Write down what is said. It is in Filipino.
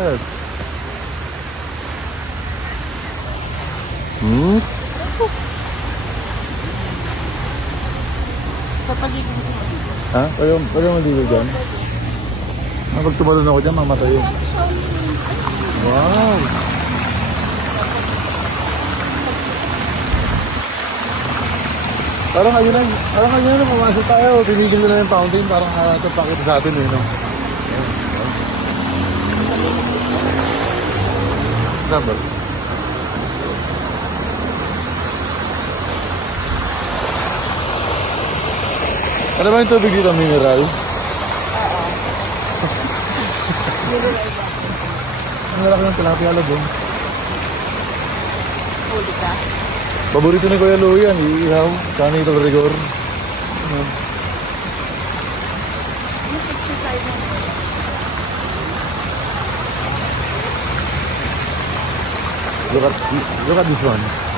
Yes. Hmm? Ha? Pwede mo dito dyan? Pag tumalon ako dyan, mamatay yun. Wow! Parang ayun na, pumasok tayo. Tinigil na yung fountain. Parang tapakita sa atin eh, no? Dapat. Ano ba yung tubig dito? Mineral? Mineral ba? Ang malaki ng tilapia doon. Huli ka? Paborito ni Kuya Louie yan, iihaw. Kanito rigor. Ano picture tayo mo? Look at this one.